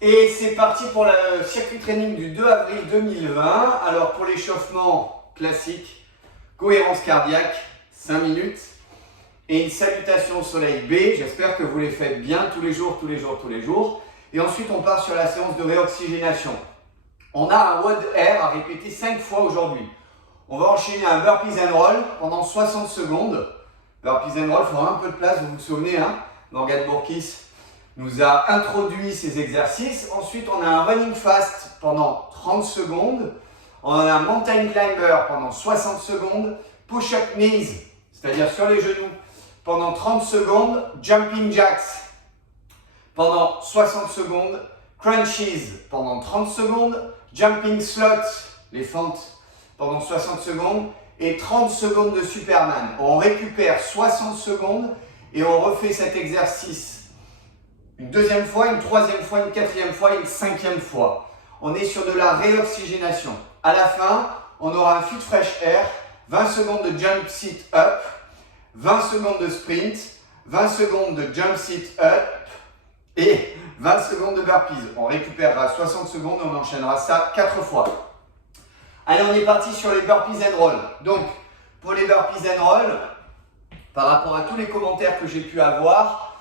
Et c'est parti pour le circuit training du 2 avril 2020. Alors pour l'échauffement classique, cohérence cardiaque, 5 minutes. Et une salutation au soleil B. J'espère que vous les faites bien tous les jours. Et ensuite on part sur la séance de réoxygénation. On a un WOD Air à répéter 5 fois aujourd'hui. On va enchaîner un burpees and roll pendant 60 secondes. Burpees and roll, il faudra un peu de place, vous vous souvenez, hein? Morgane Bourkis nous a introduit ces exercices. Ensuite, on a un running fast pendant 30 secondes. On a un mountain climber pendant 60 secondes. Push-up knees, c'est-à-dire sur les genoux, pendant 30 secondes. Jumping jacks pendant 60 secondes. Crunches pendant 30 secondes. Jumping slots, les fentes, pendant 60 secondes. Et 30 secondes de Superman. On récupère 60 secondes et on refait cet exercice une deuxième fois, une troisième fois, une quatrième fois et une cinquième fois. On est sur de la réoxygénation. À la fin, on aura un fit fresh air, 20 secondes de jump sit up, 20 secondes de sprint, 20 secondes de jump sit up et 20 secondes de burpees. On récupérera 60 secondes et on enchaînera ça 4 fois. Allez, on est parti sur les burpees and roll. Donc, pour les burpees and roll, par rapport à tous les commentaires que j'ai pu avoir,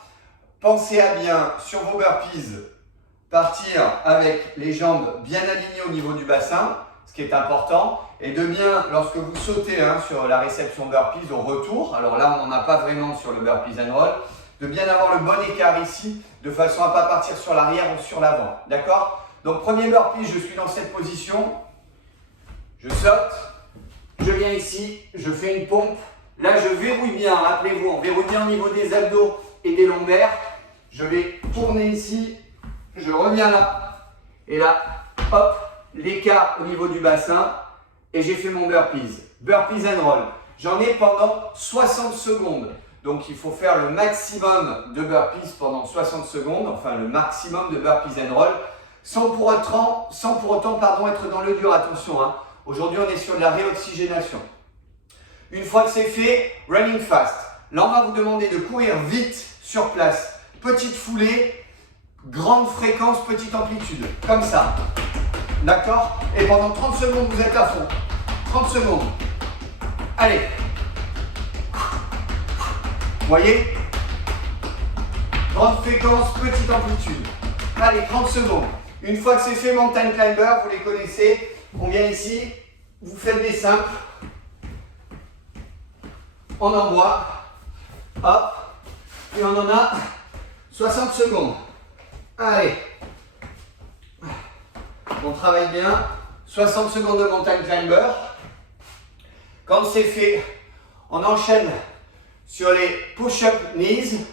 pensez à bien, sur vos burpees, partir avec les jambes bien alignées au niveau du bassin, ce qui est important, et de bien, lorsque vous sautez sur la réception burpees au retour, alors là on n'en a pas vraiment sur le burpees and roll, de bien avoir le bon écart ici, de façon à ne pas partir sur l'arrière ou sur l'avant, d'accord? Donc premier burpee, je suis dans cette position, je saute, je viens ici, je fais une pompe, là je verrouille bien, rappelez-vous, on verrouille bien au niveau des abdos et des lombaires. Je vais tourner ici, je reviens là, et là, hop, l'écart au niveau du bassin, et j'ai fait mon burpees. Burpees and roll. J'en ai pendant 60 secondes. Donc il faut faire le maximum de burpees pendant 60 secondes, enfin le maximum de burpees and roll, sans pour autant être dans le dur, attention. Aujourd'hui on est sur de la réoxygénation. Une fois que c'est fait, running fast. Là on va vous demander de courir vite sur place. Petite foulée, grande fréquence, petite amplitude, comme ça. D'accord? Et pendant 30 secondes, vous êtes à fond. 30 secondes. Allez. Vous voyez? Grande fréquence, petite amplitude. Allez, 30 secondes. Une fois que c'est fait, mountain climber, vous les connaissez. On vient ici, vous faites des simples. On envoie. Hop. Et on en a 60 secondes. Allez. On travaille bien. 60 secondes de mountain climber. Quand c'est fait, on enchaîne sur les push-up knees.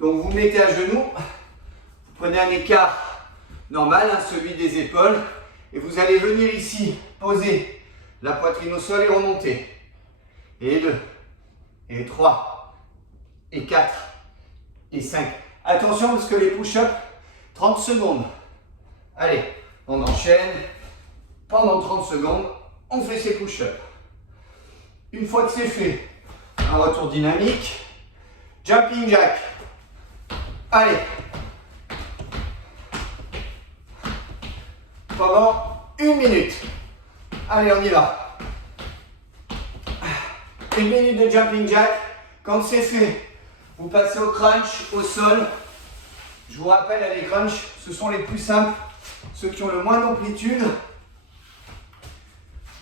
Donc vous mettez à genoux. Vous prenez un écart normal, celui des épaules. Et vous allez venir ici, poser la poitrine au sol et remonter. Et 2, et 3, et 4, et 5. Attention parce que les push-ups, 30 secondes. Allez, on enchaîne. Pendant 30 secondes, on fait ces push-ups. Une fois que c'est fait, un retour dynamique. Jumping jack. Allez. Pendant 1 minute. Allez, on y va. 1 minute de jumping jack. Quand c'est fait, vous passez au crunch, au sol. Je vous rappelle, les crunchs, ce sont les plus simples, ceux qui ont le moins d'amplitude.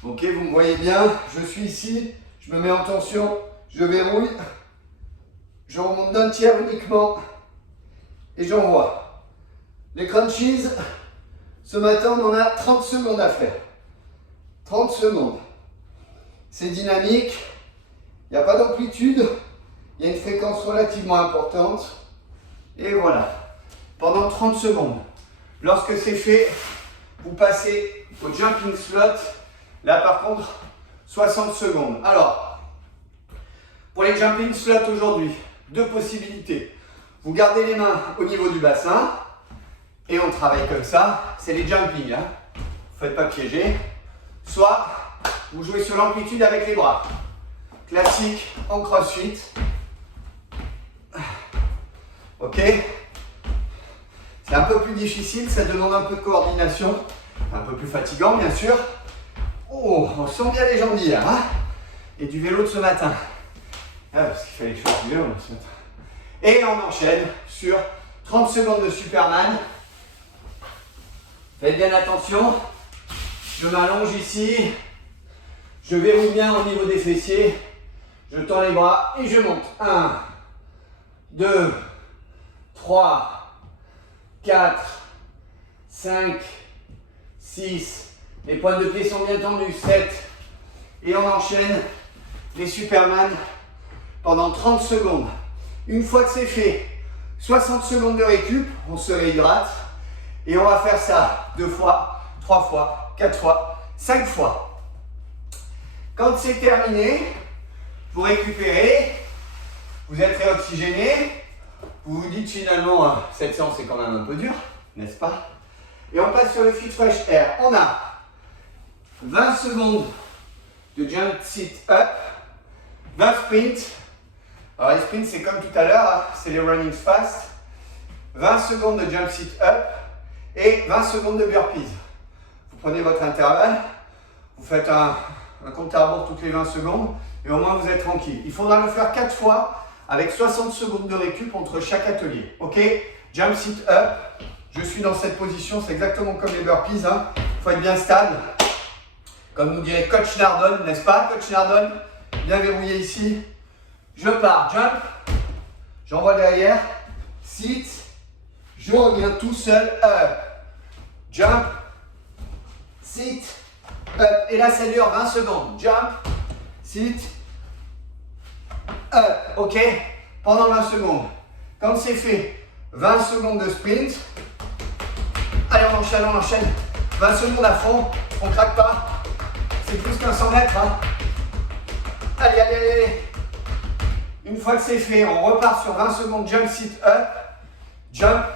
Ok, vous me voyez bien, je suis ici, je me mets en tension, je verrouille, je remonte d'un tiers uniquement et j'envoie. Les crunchies, ce matin, on en a 30 secondes à faire. 30 secondes. C'est dynamique, il n'y a pas d'amplitude. Il y a une fréquence relativement importante. Et voilà. Pendant 30 secondes. Lorsque c'est fait, vous passez au jumping slot. Là par contre, 60 secondes. Alors, pour les jumping slots aujourd'hui, 2 possibilités. Vous gardez les mains au niveau du bassin. Et on travaille comme ça. C'est les jumping. Vous ne faites pas piéger. Soit, vous jouez sur l'amplitude avec les bras. Classique en crossfit. Ok? C'est un peu plus difficile, ça demande un peu de coordination, un peu plus fatigant bien sûr. Oh, on sent bien les jambières, hein, et du vélo de ce matin. Ah, parce qu'il fallait que je fasse du vélo ce matin. Et on enchaîne sur 30 secondes de Superman. Faites bien attention. Je m'allonge ici. Je verrouille bien au niveau des fessiers. Je tends les bras et je monte. 1, 2, 3, 4, 5, 6. Les pointes de pied sont bien tendues. 7. Et on enchaîne les Superman pendant 30 secondes. Une fois que c'est fait, 60 secondes de récup, on se réhydrate. Et on va faire ça 2 fois, 3 fois, 4 fois, 5 fois. Quand c'est terminé, vous récupérez, vous êtes réoxygéné, vous vous dites finalement, cette séance est quand même un peu dure, n'est-ce pas? Et on passe sur le Fit Fresh Air. On a 20 secondes de jump sit up, 20 sprints. Alors les sprints c'est comme tout à l'heure, c'est les runnings fast. 20 secondes de jump sit up et 20 secondes de burpees. Vous prenez votre intervalle, vous faites un compte à rebours toutes les 20 secondes et au moins vous êtes tranquille. Il faudra le faire 4 fois avec 60 secondes de récup entre chaque atelier. Ok? Jump sit up, je suis dans cette position, c'est exactement comme les burpees. Il faut être bien stable. Comme nous dirait Coach Nardone, n'est-ce pas Coach Nardone? Bien verrouillé ici. Je pars, jump, j'envoie derrière, sit, je reviens tout seul, up, jump, sit, up. Et là, ça dure 20 secondes. Jump, sit, up. Ok? Pendant 20 secondes. Quand c'est fait, 20 secondes de sprint. Allez, on enchaîne, on enchaîne. 20 secondes à fond, on ne craque pas. C'est plus qu'un 100 mètres. Allez, allez, allez. Une fois que c'est fait, on repart sur 20 secondes jump, sit, up. Jump,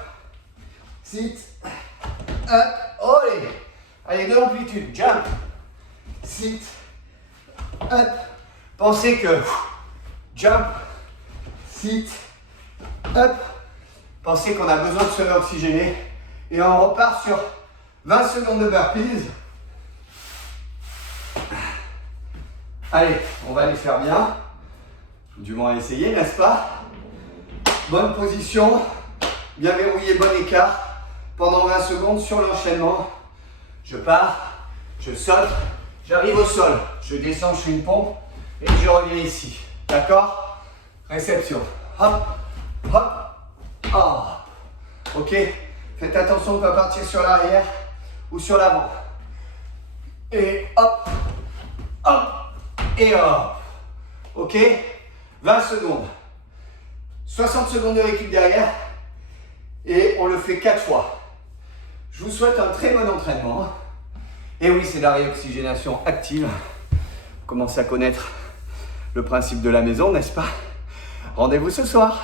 sit, up. Allez. Allez, deux amplitudes. Jump, sit, up. Pensez que jump, sit, up. Pensez qu'on a besoin de se réoxygéner. Et on repart sur 20 secondes de burpees. Allez, on va les faire bien. Du moins essayer, n'est-ce pas? Bonne position, bien verrouillé, bon écart. Pendant 20 secondes sur l'enchaînement. Je pars, je saute, j'arrive au sol. Je descends, je fais une pompe et je reviens ici. D'accord? Réception. Hop, hop, hop. Ok? Faites attention de ne pas partir sur l'arrière ou sur l'avant. Et hop, hop, et hop. Ok? 20 secondes. 60 secondes de récup derrière. Et on le fait 4 fois. Je vous souhaite un très bon entraînement. Et oui, c'est la réoxygénation active. Vous commencez à connaître le principe de la maison, n'est-ce pas? Rendez-vous ce soir.